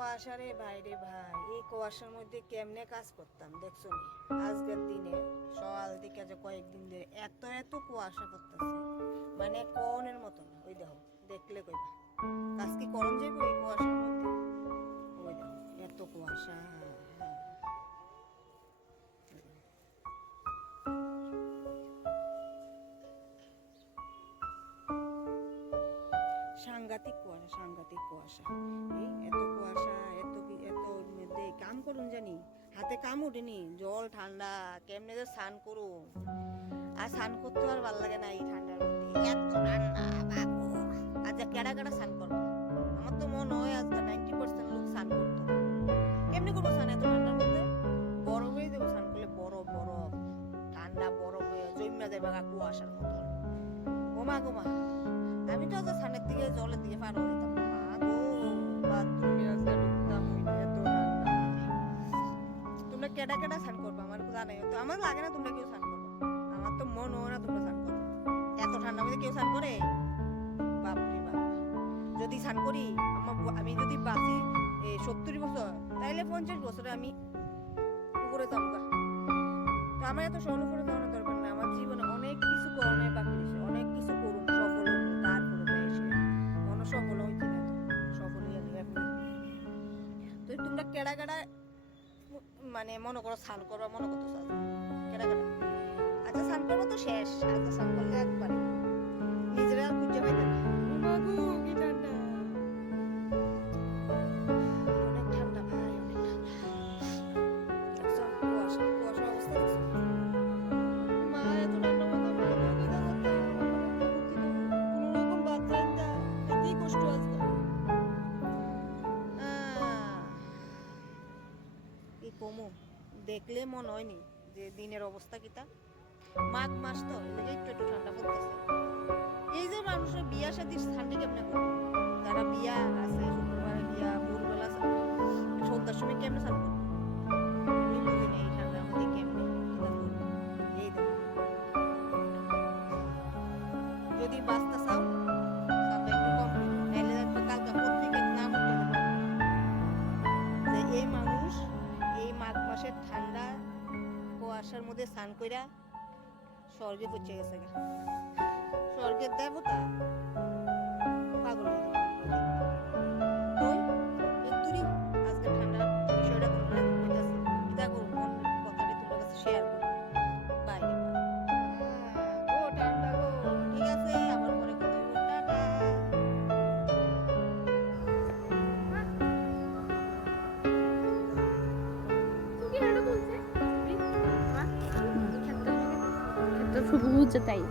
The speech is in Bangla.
কুয়াশা রে ভাই রে ভাই, এই কুয়াশার মধ্যে কেমনে কাজ করতাম দেখছো নি? আজকের দিনে সকাল থেকে যে কয়েকদিন ধরে এত এত কুয়াশা পড়তেছে, মানে কোনের মতন। ওই দেখো, দেখলে কইবা কাজ কি করণ যাইব এই কুয়াশার মধ্যে? ওই দেখো এত কুয়াশা। সাংঘাতিক কুয়াশা, সাংঘাতিক কুয়াশা। এই এত কুয়াশা, এত এত মধ্যে কাম করুন জানি, হাতে কাম উঠেনি, জল ঠান্ডা, কেমনে যে স্নান করুন। আর স্নান করতে আর ভাল লাগে না এই ঠান্ডার মধ্যে, এত ঠান্ডা বাবু। আচ্ছা কেডা কেডা স্নান করবো? আমার তো মনে হয় আজকে 90% লোক স্নান করতো। কেমনি করবো স্নান এত ঠান্ডার মধ্যে? বরফ হয়ে দেবো স্নান করলে, বরফ বরফ ঠান্ডা বরফ হয়ে জমা দেবে কুয়াশার মতো। গোমা গোমা, আমি তো আজকে স্নানের দিকে জলের দিকে পার হয়ে যেতাম। মা গো, বাথরুমে আজকে ঢুকতাম, এত ঠান্ডা। তোমরা কেডা কেডা স্নান করবা আমার জানাই তো, আমার লাগে না তোমরা কেউ স্নান করবা। আমার তো মন হয় না তোমরা স্নান করবা। এত ঠান্ডার মধ্যে কেউ স্নান করে? বাপরে বাপ। যদি স্নান করি, আমি যদি বাঁচি 70 বছর, তাইলে 50 বছরে আমি উপরে যাবো গা। তো আমার এত সরল করে যাওয়ার দরকার না। আমার জীবনে অনেক কিছু করণের বাকি রয়েছে, অনেক কিছু করুন, সফল হবো, তারপরে এসে কোনো সফল হইতে না, সফল হইয়া যাবে। তো তোমরা কেডা কেডা মানে মনে করো স্নান করবা, মনে করতো কেডা কেডা? আচ্ছা স্নান করবো তো শেষ, আচ্ছা স্নান করলে একবারে নিজেরা আর খুঁজে পাইতে না। কি ঠান্ডা, অনেক ঠান্ডা ভাই, অনেক ঠান্ডা। দেখছো কুয়াশা, কুয়াশার অবস্থা দেখছো? মা এত ঠান্ডার মধ্যে কোনো রকম বাদ যায় না, এতেই কষ্ট আজকে। এই কমু দেখলে মনে হয়নি যে দিনের অবস্থা কিতা। মাঘ মাস তো এদিকে একটু একটু ঠান্ডা পড়তেছে। এই যে মানুষের বিয়া শাদির স্থানটি কেমনে করবে? যারা বিয়া আছে, শুক্রবারে বিয়া, ভোরবেলা সন্ধ্যার সময় কেমনে স্নান করবে? আমি বুঝি না এই ঠান্ডার মধ্যে কেমনে এই দেখো, যদি বাঁচতে চাও স্নানটা একটু কম করো, নাইলে একটা কালকা পত্রিকার নাম উঠে দেবো যে এই মানুষ এই মাঘ মাসের ঠান্ডা কুয়াশার মধ্যে স্নান কইরা স্বর্গে পৌঁছে গেছে। স্বর্গের দেবতা পাগল হয়ে যাবে। তুই একটুরি আজকে ঠান্ডার বিষয়টা তোমরা কইতাছি, এটা করো, মন কথাটা তোমার কাছে শেয়ার করো। বাইরে ও ঠান্ডা গো, ঠিক আছে, আবার পরে কথা বলবো, টাটা। সবুজ তাই